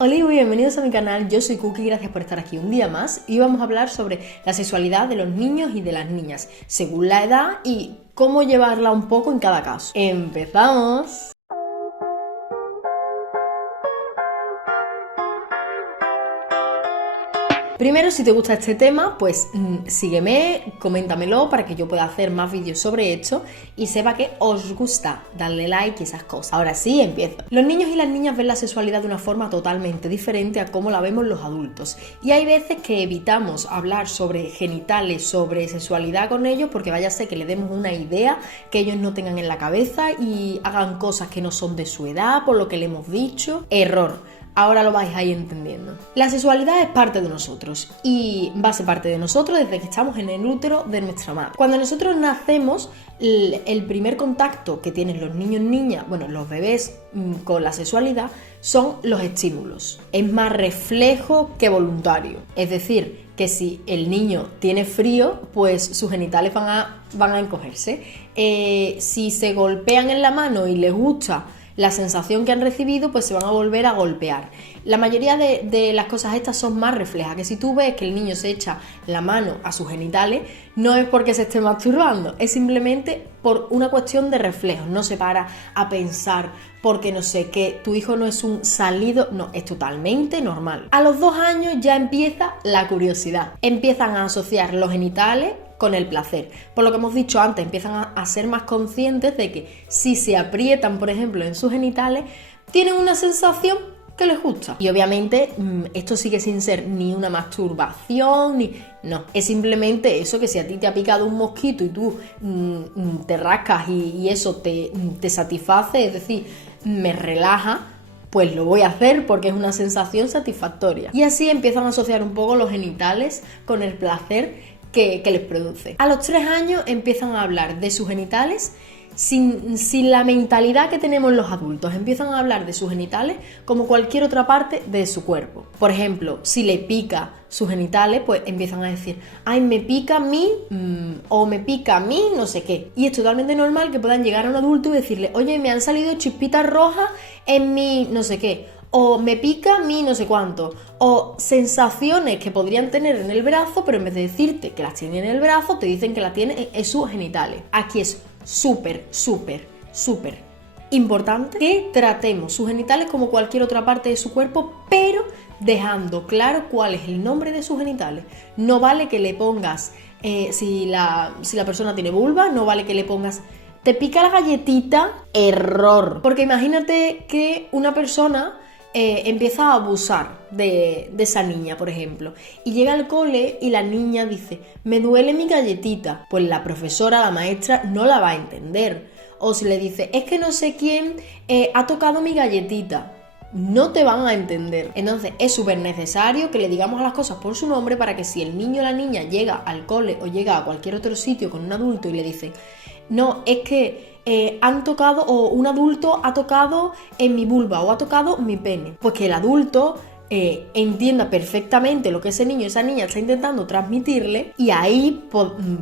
Hola y bienvenidos a mi canal, yo soy Cookie, gracias por estar aquí un día más y hoy vamos a hablar sobre la sexualidad de los niños y de las niñas, según la edad y cómo llevarla un poco en cada caso. ¡Empezamos! Primero, si te gusta este tema, pues sígueme, coméntamelo para que yo pueda hacer más vídeos sobre esto y sepa que os gusta, darle like y esas cosas. Ahora sí, empiezo. Los niños y las niñas ven la sexualidad de una forma totalmente diferente a cómo la vemos los adultos. Y hay veces que evitamos hablar sobre genitales, sobre sexualidad con ellos porque vaya a ser que le demos una idea que ellos no tengan en la cabeza y hagan cosas que no son de su edad, por lo que le hemos dicho. Error. Ahora lo vais a ir entendiendo. La sexualidad es parte de nosotros y va a ser parte de nosotros desde que estamos en el útero de nuestra madre. Cuando nosotros nacemos, el primer contacto que tienen los niños, niñas, bueno, los bebés con la sexualidad son los estímulos. Es más reflejo que voluntario. Es decir, que si el niño tiene frío, pues sus genitales van a encogerse. Si se golpean en la mano y les gusta la sensación que han recibido, pues se van a volver a golpear. La mayoría de las cosas estas son más reflejas, que si tú ves que el niño se echa la mano a sus genitales, no es porque se esté masturbando, es simplemente por una cuestión de reflejos, no se para a pensar porque no sé qué, tu hijo no es un salido, no, es totalmente normal. A los 2 años ya empieza la curiosidad, empiezan a asociar los genitales con el placer. Por lo que hemos dicho antes, empiezan a ser más conscientes de que si se aprietan, por ejemplo, en sus genitales, tienen una sensación que les gusta. Y obviamente esto sigue sin ser ni una masturbación, no, es simplemente eso, que si a ti te ha picado un mosquito y tú te rascas y eso te satisface, es decir, me relaja, pues lo voy a hacer porque es una sensación satisfactoria. Y así empiezan a asociar un poco los genitales con el placer que les produce. A los 3 años empiezan a hablar de sus genitales sin la mentalidad que tenemos los adultos. Empiezan a hablar de sus genitales como cualquier otra parte de su cuerpo. Por ejemplo, si le pica sus genitales, pues empiezan a decir, ay, me pica a mí, o me pica a mí, no sé qué. Y es totalmente normal que puedan llegar a un adulto y decirle, oye, me han salido chispitas rojas en mi no sé qué, o me pica mi no sé cuánto, o sensaciones que podrían tener en el brazo, pero en vez de decirte que las tienen en el brazo, te dicen que las tienen en sus genitales. Aquí es súper importante que tratemos sus genitales como cualquier otra parte de su cuerpo, pero dejando claro cuál es el nombre de sus genitales. No vale que le pongas, si la persona tiene vulva, no vale que le pongas ¿te pica la galletita? Error. Porque imagínate que una persona empieza a abusar de esa niña, por ejemplo, y llega al cole y la niña dice, me duele mi galletita, pues la profesora, la maestra no la va a entender. O si le dice, es que no sé quién ha tocado mi galletita, no te van a entender. Entonces es súper necesario que le digamos a las cosas por su nombre para que si el niño o la niña llega al cole o llega a cualquier otro sitio con un adulto y le dice, no, es que han tocado, o un adulto ha tocado en mi vulva o ha tocado mi pene, pues que el adulto entienda perfectamente lo que ese niño o esa niña está intentando transmitirle y ahí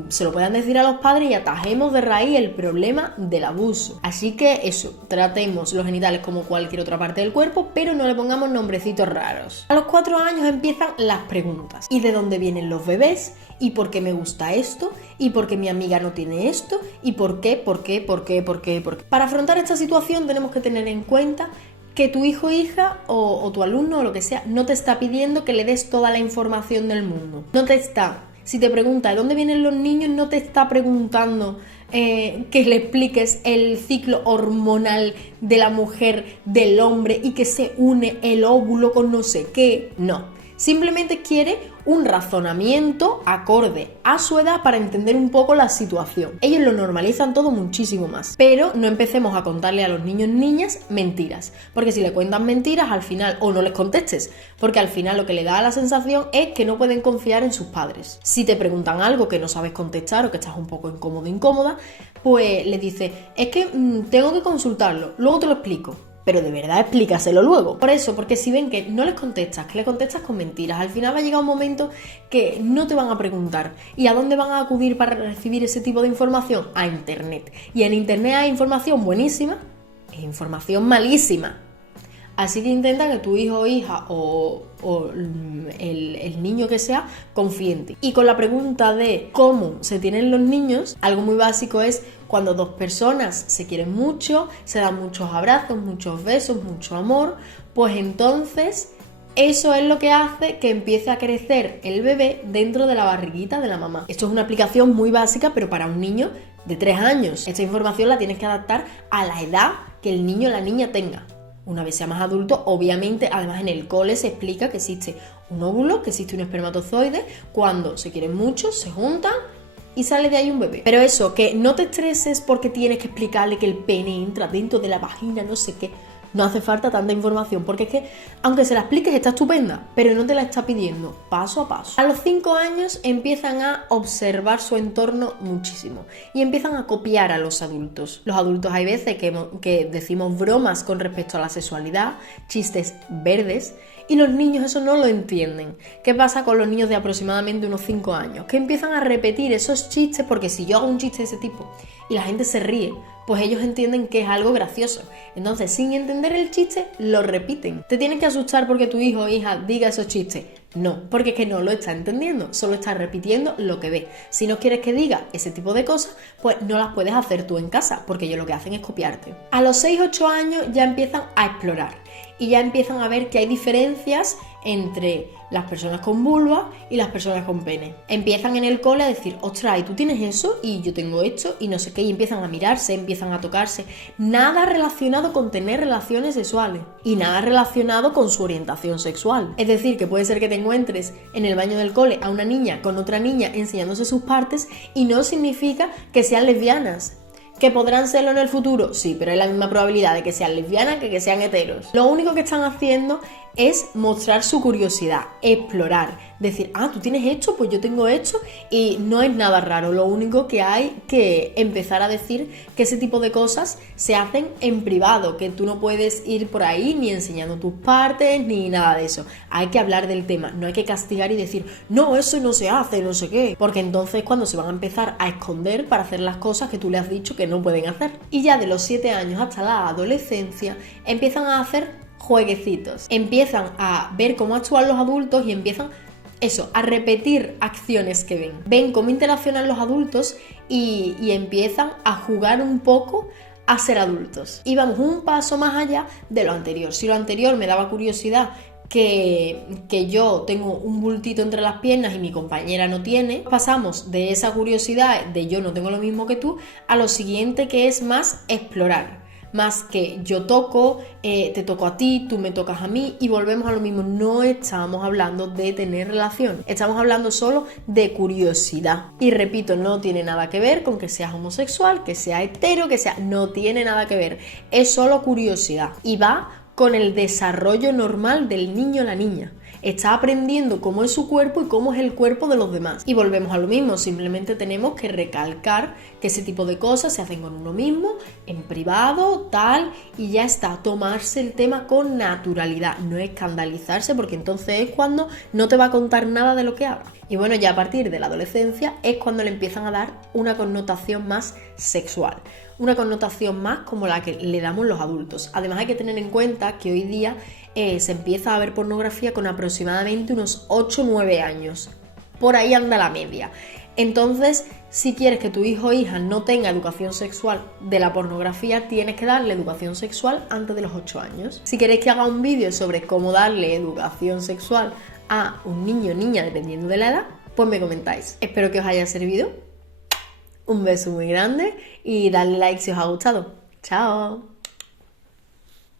se lo puedan decir a los padres y atajemos de raíz el problema del abuso. Así que eso, tratemos los genitales como cualquier otra parte del cuerpo, pero no le pongamos nombrecitos raros. A los 4 años empiezan las preguntas. ¿Y de dónde vienen los bebés? ¿Y por qué me gusta esto? ¿Y por qué mi amiga no tiene esto? ¿Y por qué? Para afrontar esta situación tenemos que tener en cuenta que tu hijo, hija o tu alumno o lo que sea no te está pidiendo que le des toda la información del mundo. No te está. Si te pregunta de dónde vienen los niños, no te está preguntando que le expliques el ciclo hormonal de la mujer, del hombre y que se une el óvulo con no sé qué. No. Simplemente quiere un razonamiento acorde a su edad para entender un poco la situación. Ellos lo normalizan todo muchísimo más. Pero no empecemos a contarle a los niños niñas mentiras. Porque si le cuentan mentiras, al final, o no les contestes, porque al final lo que le da la sensación es que no pueden confiar en sus padres. Si te preguntan algo que no sabes contestar o que estás un poco incómodo, incómoda, pues le dices, es que tengo que consultarlo, luego te lo explico. Pero de verdad explícaselo luego. Por eso, porque si ven que no les contestas, que le contestas con mentiras, al final va a llegar un momento que no te van a preguntar. ¿Y a dónde van a acudir para recibir ese tipo de información? A internet. Y en internet hay información buenísima e información malísima. Así que intenta que tu hijo o hija o el niño que sea confíe en ti. Y con la pregunta de cómo se tienen los niños, algo muy básico es cuando dos personas se quieren mucho, se dan muchos abrazos, muchos besos, mucho amor, pues entonces eso es lo que hace que empiece a crecer el bebé dentro de la barriguita de la mamá. Esto es una aplicación muy básica, pero para un niño de 3 años. Esta información la tienes que adaptar a la edad que el niño o la niña tenga. Una vez sea más adulto, obviamente, además en el cole se explica que existe un óvulo, que existe un espermatozoide, cuando se quieren mucho, se juntan y sale de ahí un bebé. Pero eso, que no te estreses porque tienes que explicarle que el pene entra dentro de la vagina, no sé qué. No hace falta tanta información, porque es que, aunque se la expliques, está estupenda, pero no te la está pidiendo paso a paso. A los 5 años empiezan a observar su entorno muchísimo y empiezan a copiar a los adultos. Los adultos hay veces que decimos bromas con respecto a la sexualidad, chistes verdes, y los niños eso no lo entienden. ¿Qué pasa con los niños de aproximadamente unos 5 años? Que empiezan a repetir esos chistes, porque si yo hago un chiste de ese tipo y la gente se ríe, pues ellos entienden que es algo gracioso. Entonces, sin entender el chiste, lo repiten. ¿Te tienes que asustar porque tu hijo o hija diga esos chistes? No, porque es que no lo está entendiendo, solo está repitiendo lo que ve. Si no quieres que diga ese tipo de cosas, pues no las puedes hacer tú en casa, porque ellos lo que hacen es copiarte. A los 6-8 años ya empiezan a explorar y ya empiezan a ver que hay diferencias entre las personas con vulva y las personas con pene. Empiezan en el cole a decir, ostras, ¿y tú tienes eso? Y yo tengo esto y no sé qué, y empiezan a mirarse, empiezan a tocarse. Nada relacionado con tener relaciones sexuales y nada relacionado con su orientación sexual. Es decir, que puede ser que te encuentres en el baño del cole a una niña con otra niña enseñándose sus partes y no significa que sean lesbianas. ¿Que podrán serlo en el futuro? Sí, pero hay la misma probabilidad de que sean lesbianas que sean heteros. Lo único que están haciendo es mostrar su curiosidad, explorar, decir, ah, tú tienes esto, pues yo tengo esto, y no es nada raro. Lo único que hay que empezar a decir que ese tipo de cosas se hacen en privado, que tú no puedes ir por ahí ni enseñando tus partes ni nada de eso. Hay que hablar del tema, no hay que castigar y decir, no, eso no se hace, no sé qué, porque entonces cuando se van a empezar a esconder para hacer las cosas que tú le has dicho que no pueden hacer. Y ya de los 7 años hasta la adolescencia empiezan a hacer jueguecitos, empiezan a ver cómo actúan los adultos y empiezan a repetir acciones que ven. Ven cómo interaccionan los adultos y empiezan a jugar un poco a ser adultos. Y vamos un paso más allá de lo anterior. Si lo anterior me daba curiosidad que yo tengo un bultito entre las piernas y mi compañera no tiene, pasamos de esa curiosidad de yo no tengo lo mismo que tú a lo siguiente, que es más explorar. Más que yo toco, te toco a ti, tú me tocas a mí, y volvemos a lo mismo. No estamos hablando de tener relación, estamos hablando solo de curiosidad. Y repito, no tiene nada que ver con que seas homosexual, que sea hetero, no tiene nada que ver. Es solo curiosidad y va con el desarrollo normal del niño o la niña. Está aprendiendo cómo es su cuerpo y cómo es el cuerpo de los demás. Y volvemos a lo mismo, simplemente tenemos que recalcar que ese tipo de cosas se hacen con uno mismo, en privado, tal, y ya está. Tomarse el tema con naturalidad, no escandalizarse, porque entonces es cuando no te va a contar nada de lo que habla. Y bueno, ya a partir de la adolescencia es cuando le empiezan a dar una connotación más sexual, una connotación más como la que le damos los adultos. Además hay que tener en cuenta que hoy día se empieza a ver pornografía con aproximadamente unos 8-9 años. Por ahí anda la media. Entonces, si quieres que tu hijo o hija no tenga educación sexual de la pornografía, tienes que darle educación sexual antes de los 8 años. Si queréis que haga un vídeo sobre cómo darle educación sexual a un niño o niña, dependiendo de la edad, pues me comentáis. Espero que os haya servido. Un beso muy grande y dadle like si os ha gustado. ¡Chao!